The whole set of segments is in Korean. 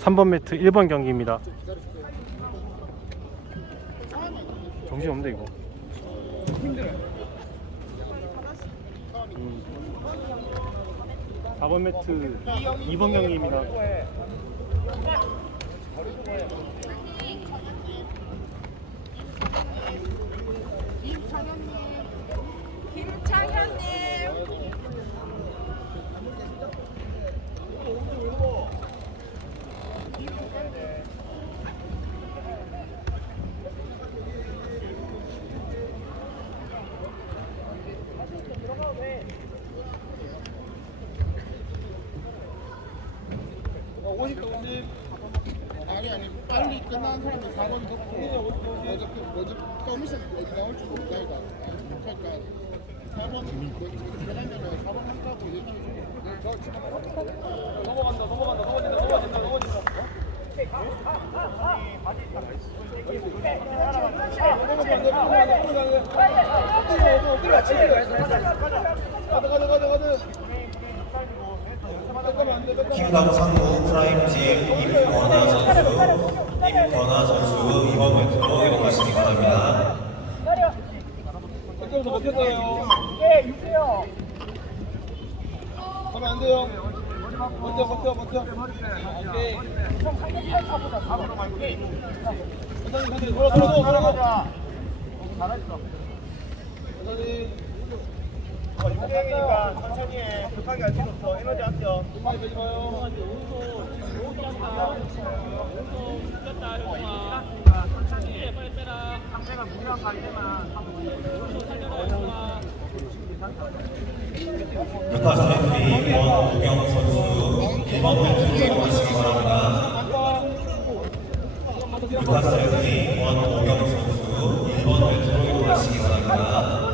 3번 매트 1번 경기입니다. 정신 없는데 이거. 음. 4번 매트 2번 경기입니다. 김창현님 아니 아니 빨리 끝난 사람이 4번 듣고 먼저 그- 먼저 서미션 어디 나올지 모르니까 그러니까 4번 먼저 들어가면은 4번 한다고 넘어간다 넘어간다 넘어진다 넘어진다 넘어진다 킹덤 상무 프라임팀 임권아 선수, 임권아 선수 이번 매트로 이동하시기 바랍니다. 이쪽부터 먹혔어요. 예 유세요. 가면 안 돼요 버텨 버텨 버텨 오케이 천천히 천천히 돌아 돌아 돌아 돌아 천천히 육 대행이니까 천천히 해. 급하게 할 필요 없어. 에너지 아껴. 많이 빼지 마요 루카스 레프리 원오경 선수 1번 매트로 이동하시기 바랍니다. 루카스 레프리 원오경 선수 1번 매트로 이동하시기 바랍니다.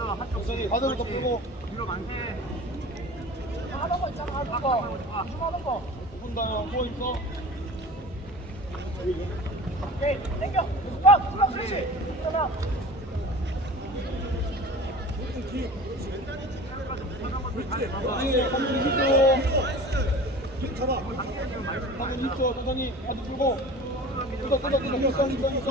천천히 바닥을 더 풀고 분다요 누워 있어 네, 한번 20초. 잡아. 한번 20초. 천천히 바닥 풀고. 뜯어, 뜯어, 뜯어. 힘 써, 힘 써, 힘 써.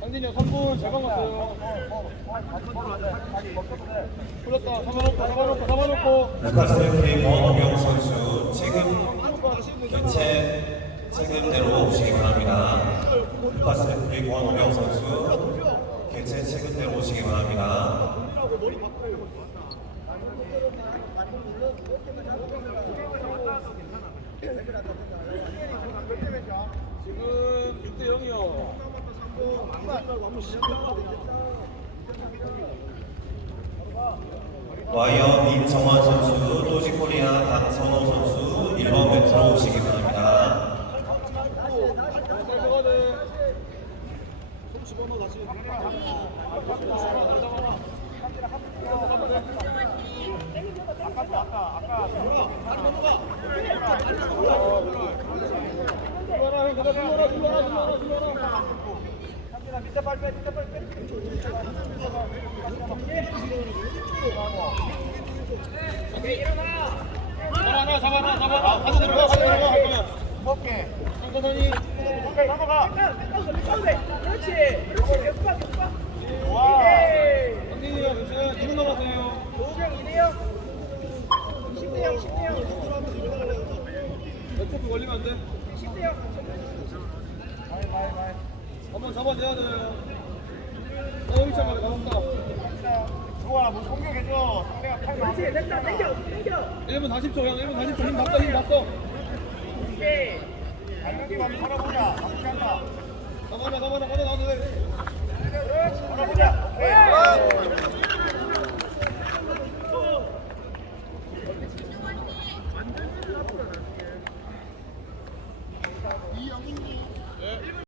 상진이 형 3분 잘 감았어요. 풀렸다. 잡아놓고, 잡아놓고, 잡아놓고. 루카스 레프리 원오경 선수 지금 교체 책임대로 오시기 바랍니다. 루카스 레프리 원오경 선수 교체 책임대로 오시기 바랍니다. 지금 6대 0이요. 와이어 민정원 선수, 또지코리아 강선호 선수 1번 매트로 오시기 바랍니다. 잘 잡아야 돼. 손 잡아, 잡아. 형, 코프 걸리면 안 돼. 쉽대요. 바이 바이 바이. 한번 잡아줘야 돼요. 어, 여기 잡아. 나온다. 좋아, 뭐 공격해줘. 상대가 팔 맞아. 됐다. 당겨, 당겨. 1분 40초, 형. 1분 40초. 힘 났어, 힘 났어. 오케이. 발목이만 걸어보자. 맞지 않다. 가만나, 가만나, 가만나, 가만나. 걸어보자. 오케이. 아!